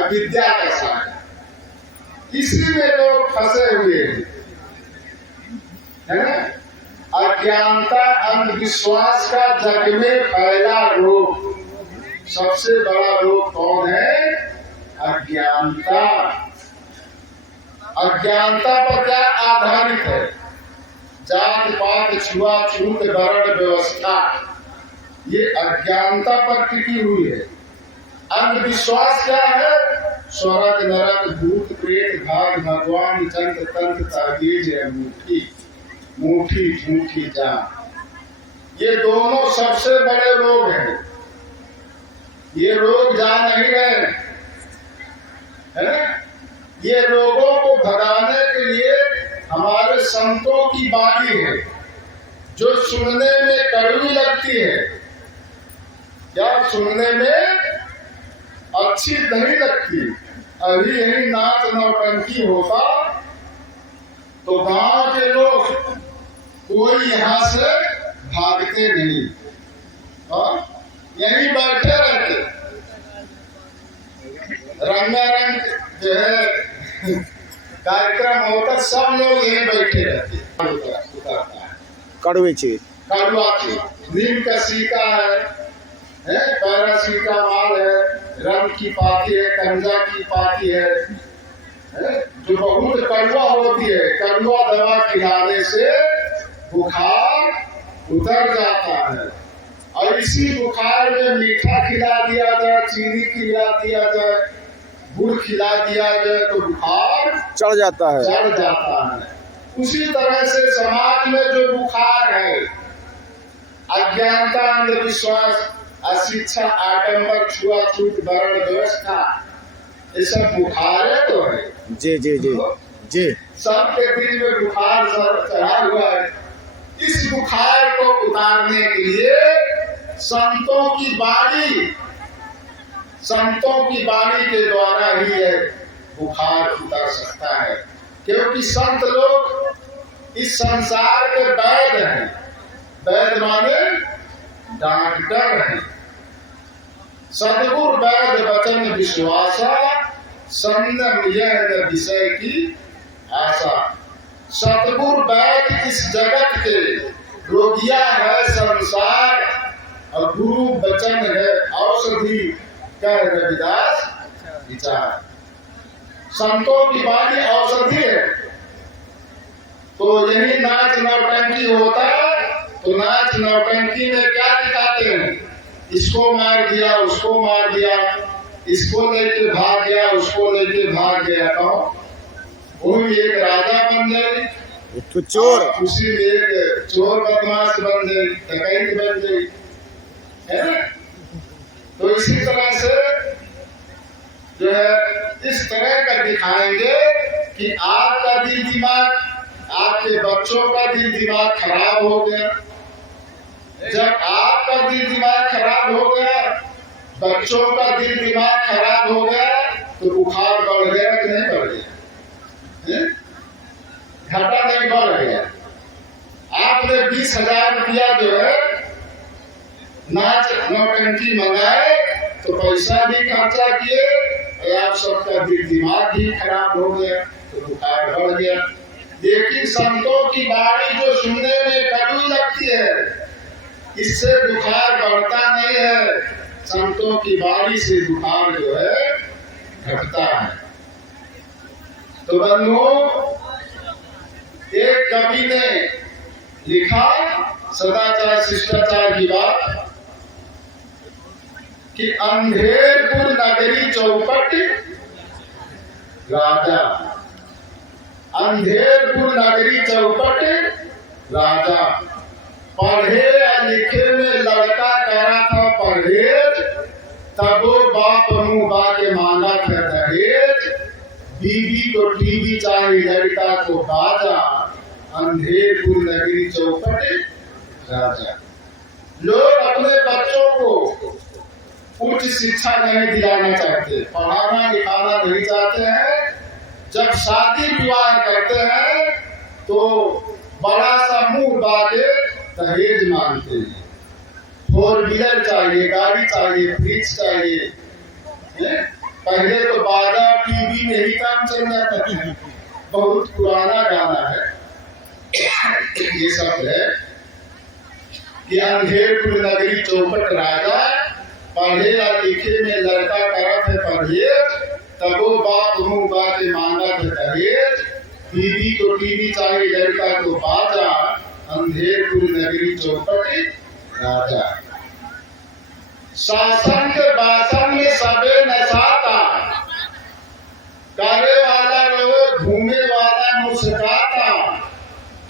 अविद्या का सागर, इसी में लोग फंसे हुए है ना। अज्ञानता अंधविश्वास का जग में फैला रोग, सबसे बड़ा रोग कौन है? अज्ञानता। अज्ञानता पर क्या आधारित है? जात पात छुआछूत वर्ण व्यवस्था, ये अज्ञानता पर टिकी हुई है। अंधविश्वास क्या है? स्वर्ग नरक भूत प्रेत भाग भगवान चंद्र तंत्र ताबीज अंगूठी मुठी झूठी जान, ये दोनों सबसे बड़े रोग हैं। ये रोग जा नहीं रहे है ना। ये रोगों को भगाने के लिए हमारे संतों की वाणी है, जो सुनने में कड़वी लगती है, क्या सुनने में अच्छी नहीं लगती। अभी यही नाच नौटंकी होता तो गांव के लोग कोई यहाँ से भागते नहीं और यहीं बैठे रहते। रंगारंग जो है कार्यक्रम होता, सब लोग यहीं बैठे रहते। कड़वी चीज, कड़वा चीज, नीम का सीका है, पैरासीटामॉल है, रंग की पाती है, कंजा की पाती है, जो बहुत कड़वा होती है। कड़वा दवा खिलाने से बुखार उतर जाता है। और इसी बुखार में मीठा खिला दिया जाए, चीनी खिला दिया जाए, गुड़ खिला दिया जाए तो बुखार चढ़ जाता है। उसी तरह से समाज में जो बुखार है, अज्ञानता अंधविश्वास अशिक्षा आडंबर छुआछूत वर्ण व्यवस्था, ये सब बुखार तो है। जी जी जी जी, सबके दिल में बुखार सर चढ़ा हुआ है। इस बुखार को उतारने के लिए संतों की वाणी के द्वारा ही ये बुखार उतर सकता है। क्योंकि संत लोग इस संसार के वैद्य हैं। वैद्य माने डॉक्टर हैं। सदगुरु वैद्य वचन विश्वासा, संयम यह विषय की आशा। सतगुरु वैद्य इस जगत के, रोगिया है संसार और गुरु वचन है औषधि, कह रविदास विचार। संतों की वाणी औषधि है। तो यही नाच नौटंकी होता है। तो नाच नौटंकी में क्या दिखाते हैं? इसको मार दिया, उसको मार दिया, इसको लेके भाग गया, उसको लेके भाग गया। कौन? वो भी एक राजा बन जाए, तो चोर, उसी में एक चोर बदमाश बन जाए, डकैत बन जाए, है ना। तो इसी तरह से जो है इस तरह का दिखाएंगे कि आपका दिल दिमाग, आपके बच्चों का दिल दिमाग खराब हो गया। जब आपका दिल दिमाग खराब हो गया, बच्चों का दिल दिमाग खराब हो गया, तो बुखार बढ़ गया कि नहीं बढ़ गया? घाटा नहीं बढ़ गया। आपने 20,000 रुपया जो है नाच नौटंकी मंगाए, तो पैसा भी खर्चा किए, आप सबका दिल दिमाग भी खराब हो गया, तो बुखार बढ़ गया। लेकिन संतों की वाणी जो सुनने में कड़वी लगती है, इससे बुखार बढ़ता नहीं है। संतों की वाणी से बुखार जो है घटता है। तो बंधुओं, एक कवि ने लिखा सदाचार शिष्टाचार की बात कि अंधेरपुर नगरी चौपट राजा, अंधेरपुर नगरी चौपट राजा, पढ़े या लिखे में लड़का करा था परहेज, तब वो बाप मुँह बा के मांगा था दहेज, बीवी को टीवी चाहिए लड़का को बाजा, अंधेरपुर नगरी चौपट राजा। लोग अपने बच्चों को उच्च शिक्षा नहीं दिलाना चाहते, पढ़ाना लिखाना नहीं चाहते हैं। जब शादी विवाह करते हैं तो बड़ा सा मुंह बाके दहेज मांगते हैं। 4 व्हीलर चाहिए, गाड़ी चाहिए, फ्रिज चाहिए, पहले तो बाजा टीवी में ही काम चल जाता था। बहुत पुराना गाना है ये सब है कि अंधेरपुर नगरी चौपट राजा, पढ़े या लिखे में लड़का करत है परहेज, तबो बाप मुँह बाते मांगत है दहेज, बीवी को टीवी चाहिए लड़का को बाजा, अंधेरपुर नगरी चौपट राजा। शासन के बासन में सबे नसाता, करे वाला रोज घूमे वाला मुस्काता,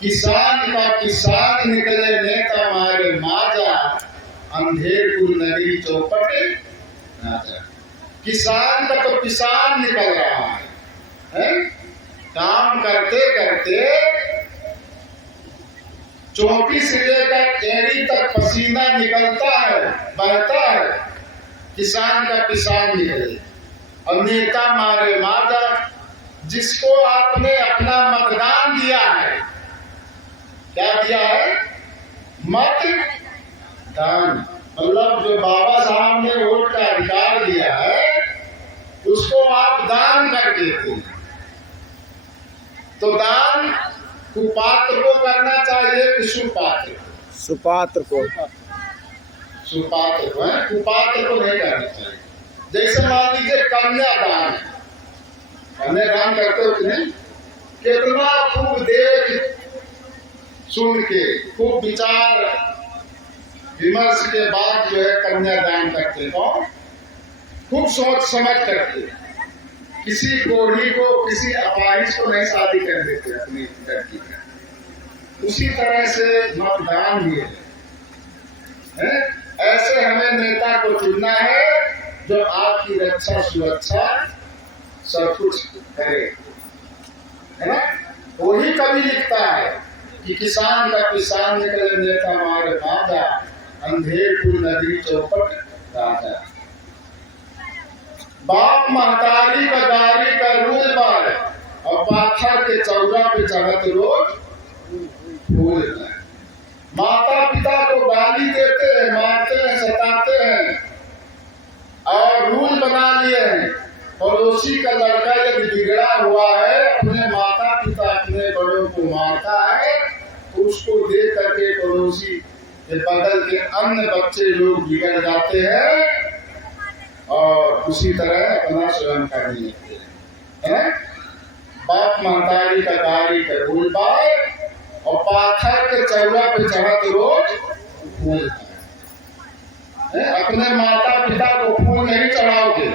किसान का किसान निकले नेता मारे माजा, अंधेरपुर नगरी चौपट राजा। किसान का तो किसान निकल रहा है? काम करते करते चौकी से लेकर एड़ी तक पसीना निकलता है, बहता है, किसान का किसान निकले। और नेता मारे माजा, जिसको आपने अपना मतदान दिया है, क्या दिया है? मतदान, मतलब जो बाबा साहब ने वोट का अधिकार दिया है उसको आप दान कर देते हैं। तो दान कुपात्र को करना चाहिए कि सुपात्र? सुपात्र को। सुपात्र को है, कुपात्र को नहीं करना चाहिए। जैसे मान लीजिए कन्यादान, कन्यादान करते हो कि नहीं? कितना खूब देख सुन के, खूब विचार विमर्श के बाद जो है कन्यादान करते हो, खूब सोच समझ करके। किसी कोढ़ी को, किसी अपाहिज को नहीं शादी कर देते अपनी लड़की का। उसी तरह से मतदान भी है। ऐसे हमें नेता को चुनना है जो आपकी रक्षा सुरक्षा सब कुछ करे, है ना? वही कवि लिखता है कि किसान का किसान निकले नेता मारे माजा, अंधेरपुर नगरी चौपट राजा। बाप महतारी का गाड़ी का रूल पर और पाथर के चौरा पे चढ़त रोज फूल। माता पिता को गाली देते हैं, मारते हैं, सताते हैं और रूल बना लिए हैं। पड़ोसी का लड़का यदि बिगड़ा हुआ है, अपने माता पिता अपने बड़ों को मारता है, तो उसको देख करके पड़ोसी के बगल के अन्य बच्चे लोग बिगड़ जाते हैं और उसी तरह अपना स्वयं करने लगते हैं। बाप महतारी का गाड़ी का भूल पाए और पाथर के चौरा पे चढ़त रोज फूल पाए। अपने माता पिता को फूल नहीं चढ़ाओगे।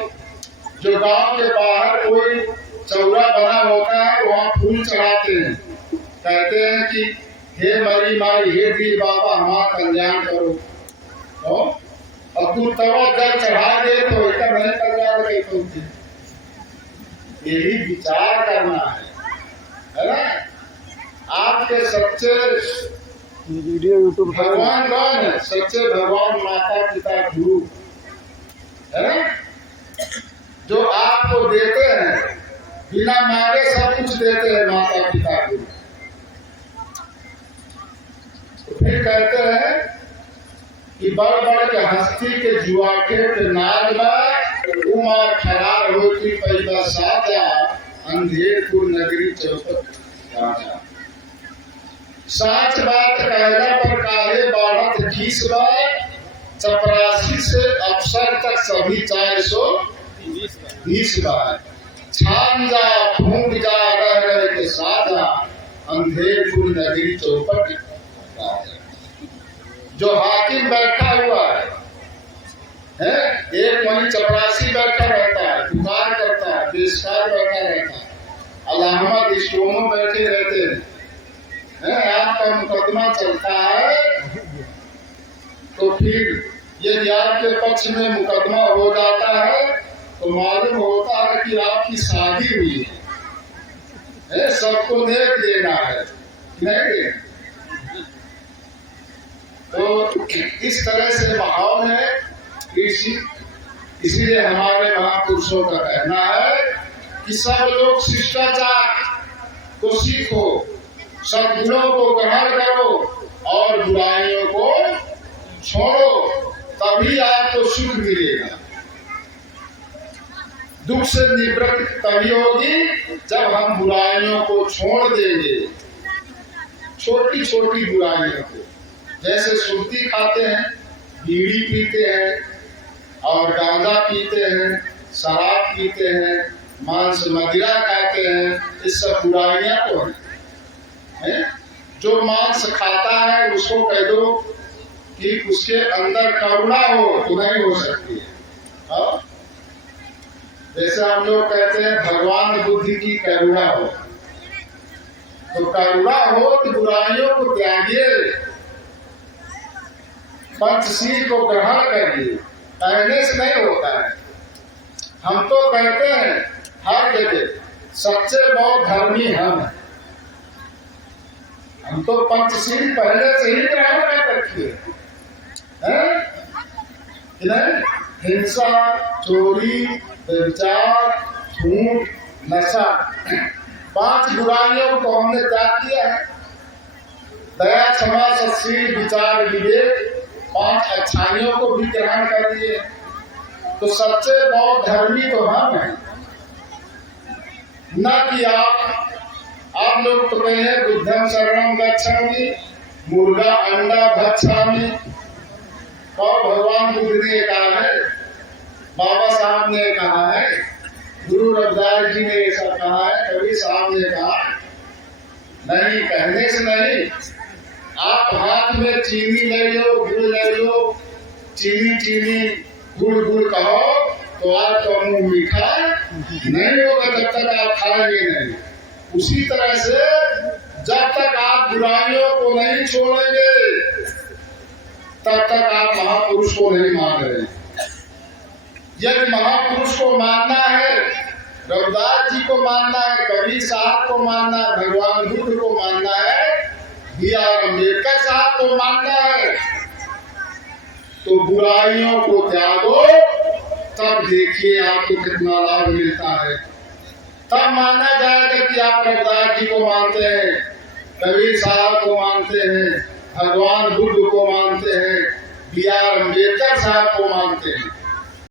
जो गांव के बाहर कोई चौरा बना होता है वहाँ फूल चढ़ाते हैं, कहते हैं कि हे मरी माई, हे वीर बाबा हमारा कल्याण करो। तो और तू तवा जल चढ़ा दे तो एक नहीं कल्याण गई तुमसे। यही विचार करना है ना? आपके सच्चे वीडियो यूट्यूब पर भगवान कौन है? सच्चे भगवान माता पिता गुरु, है ना? जो आपको देते हैं, बिना मांगे सब कुछ देते हैं माता पिता गुरु। तो फिर कहते हैं कि बड़ बड़ के हस्ती के जुआके पे नागवा, उमा खरार होती पैदा साजा, अंधेरपुर नगरी चौपट राजा। साच बात कहला पर काहे बाढ़त खीस बार, चपरासी से अफसर तक सभी 420 बार। छान जा फूट जा रह रहे के साजा, अंधेरपुर नगरी चौपट राजा। जो हाकिम बैठा हुआ है, एक वही चपरासी बैठा रहता है, दुकान करता है, पेशकार बैठा रहता है, अलाहाबाद स्टोनों बैठे रहते हैं। आपका मुकदमा चलता है तो फिर यदि आपके पक्ष में मुकदमा हो जाता है तो मालूम होता है कि आपकी शादी हुई है, सबको नेक देना है, नहीं देना। तो इस तरह से माहौल है। इसीलिए हमारे महापुरुषों का कहना है कि सब लोग शिष्टाचार को सीखो, सद्गुणों को ग्रहण करो और बुराइयों को छोड़ो, तभी आपको सुख मिलेगा। दुख से निवृत्ति तभी होगी जब हम बुराइयों को छोड़ देंगे, छोटी छोटी बुराइयों को। जैसे सुर्ती खाते हैं, बीड़ी पीते हैं और गांजा पीते हैं, शराब पीते हैं, मांस मदिरा खाते हैं, इस सब बुराइयां तो हैं। जो मांस खाता है उसको कह दो कि उसके अंदर करुणा हो तो नहीं हो सकती है। जैसे हम लोग कहते हैं भगवान बुद्धि की करुणा हो, तो करुणा हो तो बुराइयों को त्यागिए, पंचशील को ग्रहण करिए। कहने से नहीं होता है। हम तो कहते हैं हर जगह सच्चे बौद्ध धर्मी हम तो पंचशील पहले से ही ग्रहण कर रखिए, नहीं? हिंसा, चोरी, व्यभिचार, झूठ, नशा, 5 बुराइयों को हमने त्याग किया है। दया, क्षमा, सत्शील, विचार, विवेक, 5 अच्छाइयों को भी ग्रहण कर लिए। तो सच्चे बौद्ध धर्मी तो हम हैं, न कि आप लोग तो कहे बुद्धम शरणम गच्छामि, मुर्गा अंडा भक्षामि। और भगवान बुद्ध ने कहा है, बाबा साहब ने कहा है, गुरु रविदास जी ने ऐसा कहा है, कबीर साहब ने कहा। नहीं, कहने से नहीं। आप हाथ में चीनी ले लो, गुड़ ले लो, चीनी गुड़ कहो तो आपका मुंह मीठा नहीं होगा जब तक आप खाएंगे नहीं। उसी तरह से जब तक आप बुराइयों को नहीं छोड़ेंगे तब तक आप महापुरुष को नहीं मान रहे। यदि महापुरुष को मानना है, रविदास जी को मानना है, कबीर साहब को मानना है, भगवान बुद्ध को मानना है, B.R. अम्बेडकर साहब को मानना है, तो बुराइयों को त्यागो, तब देखिए आपको कितना लाभ मिलता है। तब माना जाएगा कि आप रविदास जी को मानते हैं, कबीर साहब को मानते हैं, भगवान बुद्ध को मानते हैं, B.R. अम्बेडकर साहब को मानते हैं।